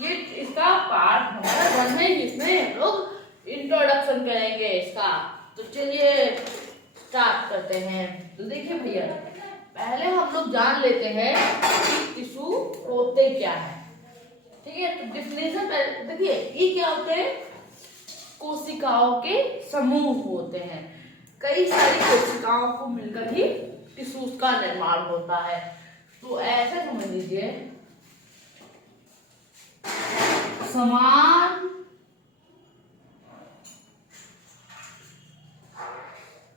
ये इसका पार्ट हमारा वन है, जिसमें हम लोग इंट्रोडक्शन करेंगे इसका। तो चलिए स्टार्ट करते हैं। तो देखिए भैया, पहले हम लोग जान लेते हैं कि टिश्यू होते क्या है। ठीक है, तो डिफिनेशन देखिए, ये क्या होते हैं? कोशिकाओं के समूह होते हैं। कई सारी कोशिकाओं को मिलकर ही टिश्यूज का निर्माण होता है। तो ऐसे समझ लीजिए, समान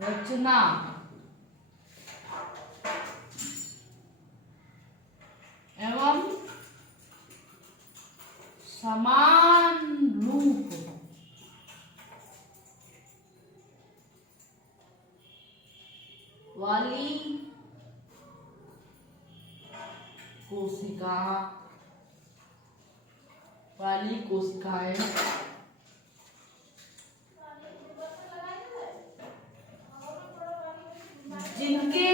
रचना एवं समान रूप वाली कोशिकाएं जिनके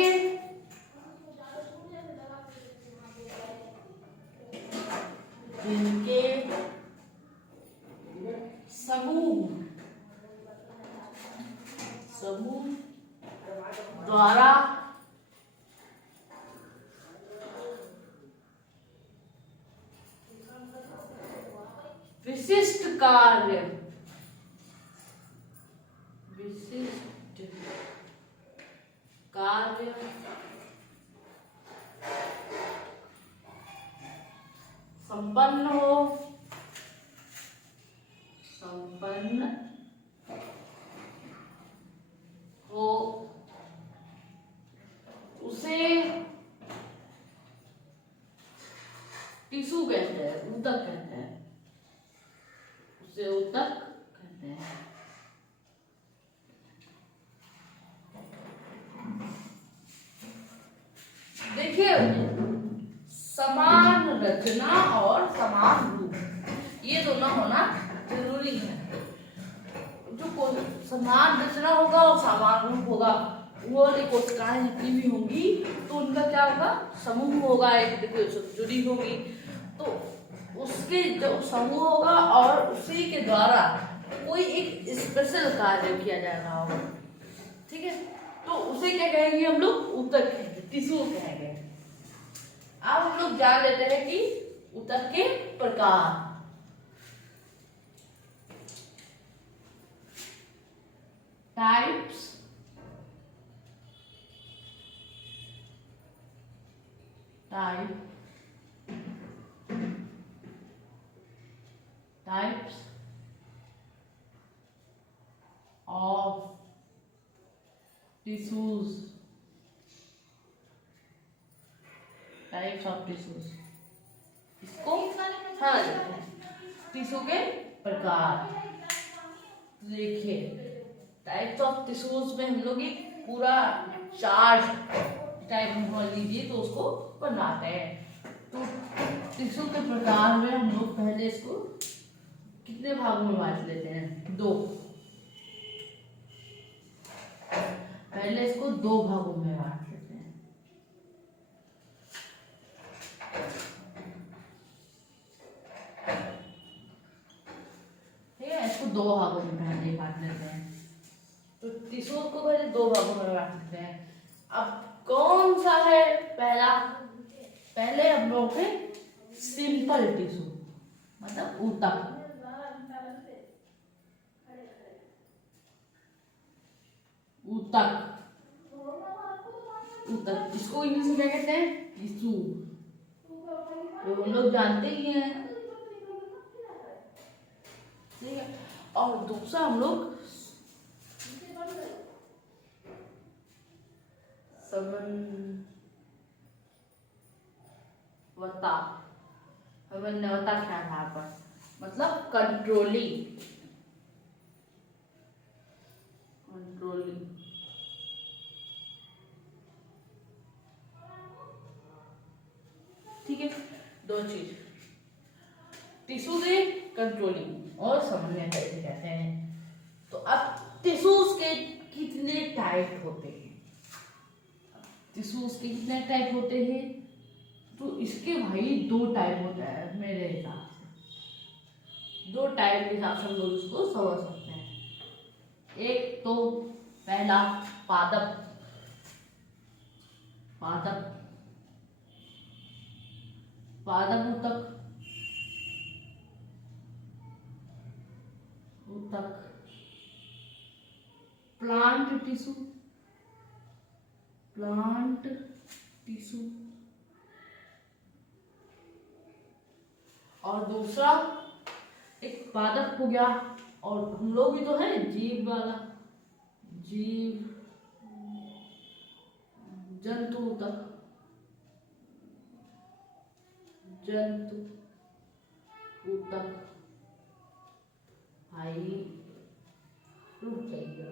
समूह द्वारा विशिष्ट कार्य संपन्न हो उसे टिश्यू कहते हैं, ऊतक कहते हैं, उसे ऊतक कहते हैं। देखिए, समान रचना और समान रूप, ये दोनों होना जरूरी है। जो समान रचना होगा और समान रूप होगा, वो वाली कोशिकाएं जितनी भी होंगी तो उनका क्या होगा? समूह होगा, एक दूसरे से जुड़ी होगी। तो उसके जो समूह होगा और उसी के द्वारा कोई एक स्पेशल कार्य किया जा रहा होगा। ठीक है, तो उसे क्या कहेंगे हम लोग? ऊतक कहेंगे, टिश्यू कहेंगे। अब हम लोग जान लेते हैं कि ऊतक के प्रकार। टाइप्स ऑफ टिश्यूज इसको टिश्यू के प्रकार। देखिए, टाइप्स ऑफ टिश्यूज में हम लोग एक पूरा चार्ट टाइप में लीजिए तो उसको बनाते हैं। तो टिश्यू के प्रकार में हम लोग पहले इसको कितने भागों में बांट लेते हैं? दो। पहले इसको दो भागों में बांट लेते हैं। ठीक है, इसको दो भागों में पहले बांट लेते हैं। तो टिश्यू को पहले दो भागों में बांट लेते हैं। अब कौन सा है पहला? पहले हम लोग है सिंपल टिश्यू, मतलब ऊतक। इसको इंग्लिश में क्या कहते हैं? टिश्यू। तो हम लोग जानते ही हैं। ठीक है, और दूसरा हम लोग समन्वयता के आधार पर, मतलब कंट्रोलिंग। ठीक है, दो चीज, टिश्यू से कंट्रोलिंग और समन्वय कैसे कहते हैं। तो अब टिश्यूज के कितने टाइप होते हैं? टिश्यूज के कितने टाइप होते हैं? तो इसके भाई दो टाइप होता है मेरे हिसाब से। टाइप के हिसाब से हम लोग इसको समझ सकते हैं। एक तो पहला पादप, पादप, पादप ऊतक, ऊतक, प्लांट टिश्यू, प्लांट टिश्यू, और दूसरा एक पादप हो गया, और हम लोग भी तो है जीव वाला, जीव जंतु ऊतक, जंतु ऊतक, भाई रुक जाइएगा,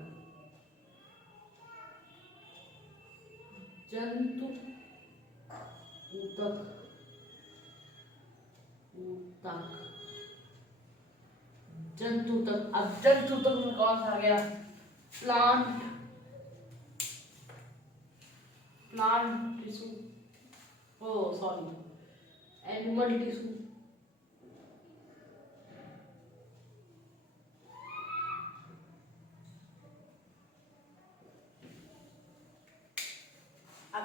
जंतु ऊतक, ऊतक, जंतु ऊतक। अब जंतु ऊतक में कौन सा आ गया? प्लांट, प्लांट टिश्यू, ओ सॉरी एनिमल टिश्यू, अब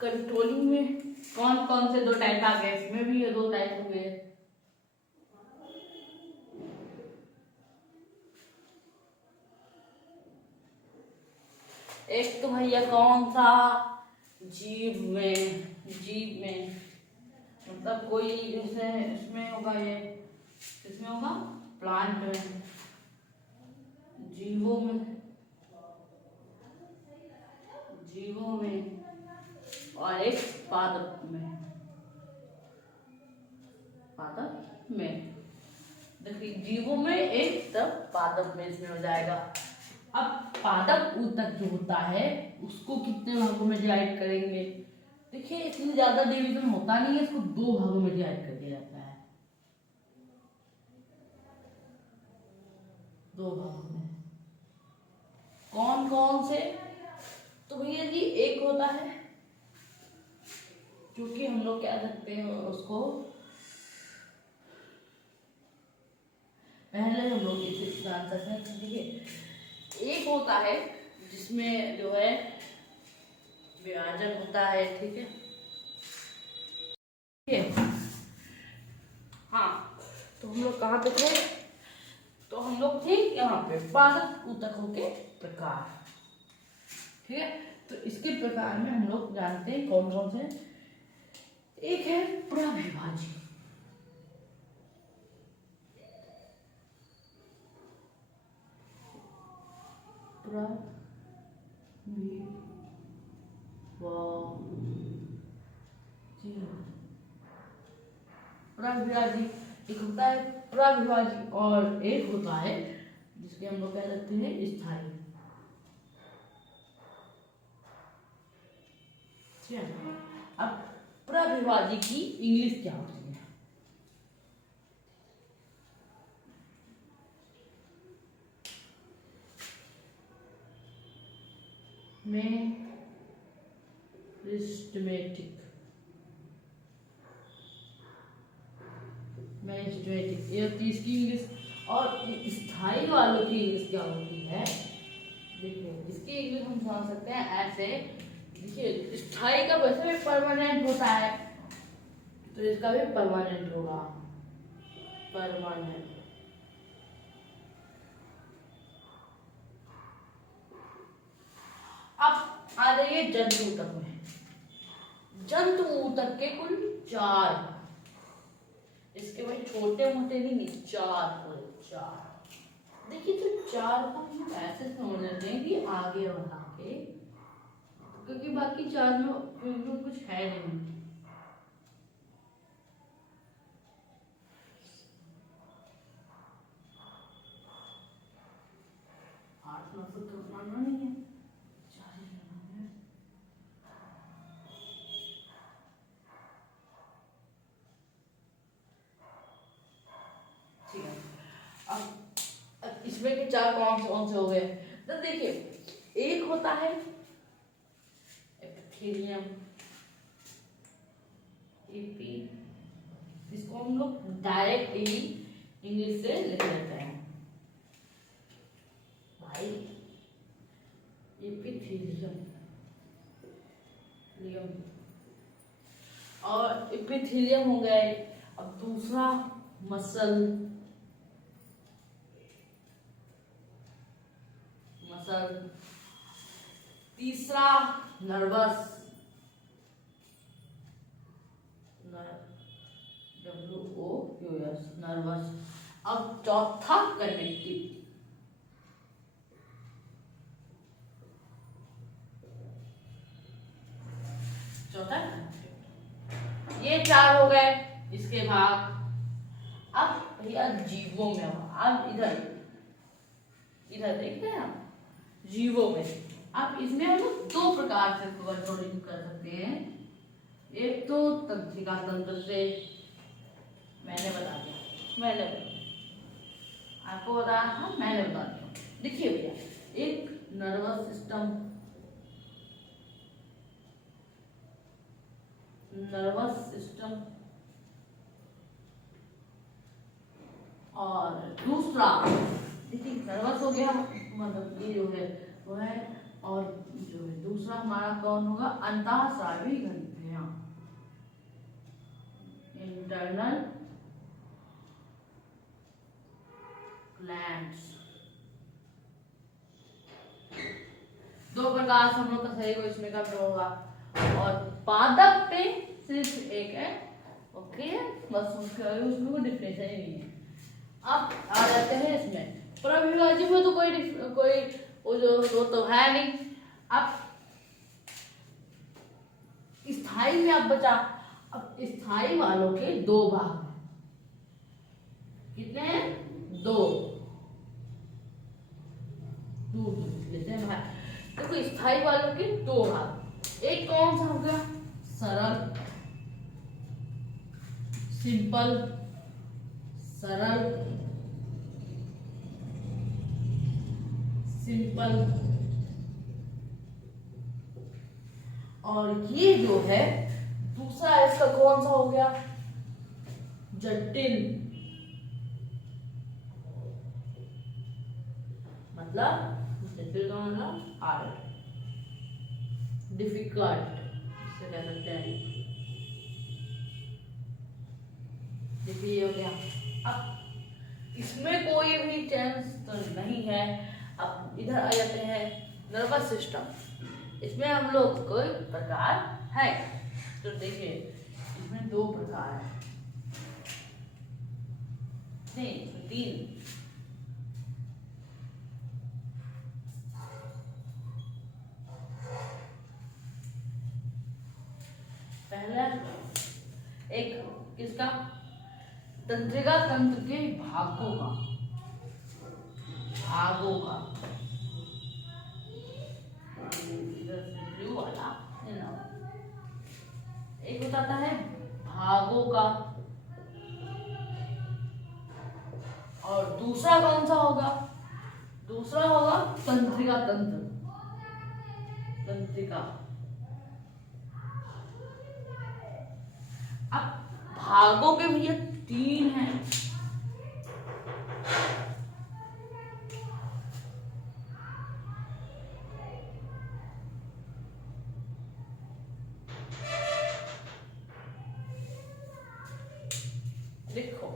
कंट्रोलिंग में कौन कौन से दो टाइप आ गए? इसमें भी ये दो टाइप हो गए। एक तो भैया कौन सा? जीव में, जीव में मतलब कोई जैसे इसमें होगा, ये किसमें होगा? प्लांट में, जीवों में, जीवों में, और एक पादप में, पादप में। देखिए जीवों में एक, तब पादप में इसमें हो जाएगा। अब पादप ऊतक जो होता है उसको कितने भागों में डिवाइड करेंगे? देखिए इतनी ज्यादा डिवीजन होता नहीं है, इसको दो भागों में डिवाइड कर दिया जाता है, दो भागों में। कौन कौन से? तो भैया जी एक होता है जो कि हम लोग क्या करते हैं उसको, पहले हम लोग इसे आंसर में देखिए, एक होता है जिसमें जो है विभाजन होता है, ठीक है, ठीक है। हाँ तो हम लोग कहाँ पे थे? तो हम लोग थे यहाँ पे, पादप ऊतकों के प्रकार, ठीक है। तो इसके प्रकार में हम लोग जानते हैं कौन कौन से। एक है प्रविभाजी, प्रविभाजी एक होता है प्रविभाजी, और एक होता है जिसके हम लोग कह सकते हैं स्थायी। अब प्रविभाजी की इंग्लिश क्या होती है? मेरिस्टेमेटिक, मेरिस्टेमेटिक ये होती है इसकी इंग्लिश। और स्थायी वालों की इंग्लिश क्या होती है? देखिए इसकी इंग्लिश हम समझ सकते हैं ऐसे, देखिए स्थायी का वैसे भी परमानेंट होता है, तो इसका भी परमानेंट होगा, परमानेंट। अब आ जाइए जंतु ऊतक में। जंतु ऊतक के कुल 4, इसके भाई छोटे मोटे नहीं, 4 कुल 4। देखिए तो 4 को हम ऐसे समझ लेते हैं कि आगे बढ़ा के, क्योंकि बाकी 4 में कुछ है नहीं। नहीं है, ठीक है। अब इसमें के 4 कौन से हो गए? तो देखिए एक होता है एपिथेलियम, एपी, इसको हम लोग डायरेक्टली इंग्लिश से लिख लेते हैं भाई। एपिथेलियम और एपिथेलियम हो गए। अब दूसरा मसल, तीसरा नर्वस, WOUS नर्वस। अब चौथा कनेक्टिव। ये 4 हो गए इसके भाग। अब भैया जीवों में, अब इधर देखते हैं आप जीवों में। अब इसमें हम लोग 2 प्रकार से कंट्रोलिंग कर सकते हैं। एक तो तंत्रिका तंत्र से, मैंने बता दिया, आपको बताया था, मैंने बता दिया। देखिए भैया, एक नर्वस सिस्टम और दूसरा, देखिए नर्वस हो गया, मतलब ये जो है वो है, और जो है दूसरा हमारा कौन होगा, अंतःस्रावी ग्रंथियां, इंटरनल ग्लैंड्स। 2 प्रकार से हम लोग का शरीर को इसमें कब होगा। और पादप पे सिर्फ एक है, ओके, बस उसमें कोई डिफरेंस ही नहीं है। अब आ जाते हैं इसमें परअभिभाज्य में, तो कोई वो जो तो है नहीं। अब स्थायी में आप बचा, अब स्थायी वालों के 2 भाग हैं। कितने हैं? 2 लेते हैं भाई। देखो स्थायी वालों के 2 भाग। एक कौन सा हो गया, सरल, सिंपल, और ये जो है दूसरा इसका कौन सा हो गया, जटिल, मतलब जटिल का मतलब हार्ड, डिफिकल्ट इसे कह सकते हैं। देखिए हो गया। अब इसमें कोई भी चेंज तो नहीं है। अब इधर आ जाते हैं नर्वस सिस्टम। इसमें हम लोग कोई प्रकार है, तो देखिए इसमें 2 प्रकार है, नहीं 3। पहला एक किसका, तंत्रिका तंत्र के भागों का, ब्लू वाला एक बताता है भागों का, और दूसरा कौन सा होगा, दूसरा होगा तंत्रिका तंत्रिका। अब भागों के भैया 3 हैं। देखो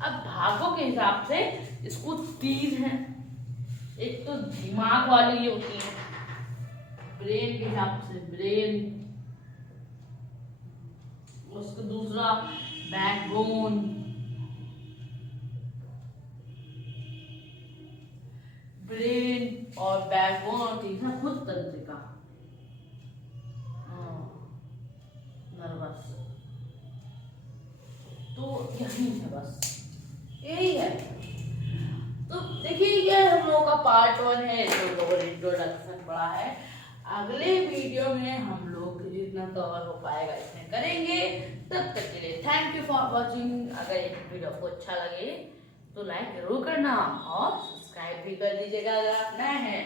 अब भागों के हिसाब से इसको 3 हैं। एक तो दिमाग वाली होती है, ब्रेन के हिसाब से ब्रेन, उसका दूसरा बैकबोन, ब्रेन और बैकबोन, और तीसरा खुद तंत्रिका, नर्वस। तो यही है, बस यही है। तो देखिए ये हम लोगों का पार्ट 1 है, जो इंट्रोडक्शन पड़ा है। अगले वीडियो में हम लोग जितना कवर हो पाएगा इसमें करेंगे। तब तक के लिए थैंक यू फॉर वॉचिंग। अगर ये वीडियो आपको अच्छा लगे तो लाइक जरूर करना और सब्सक्राइब भी कर दीजिएगा अगर आप नए हैं।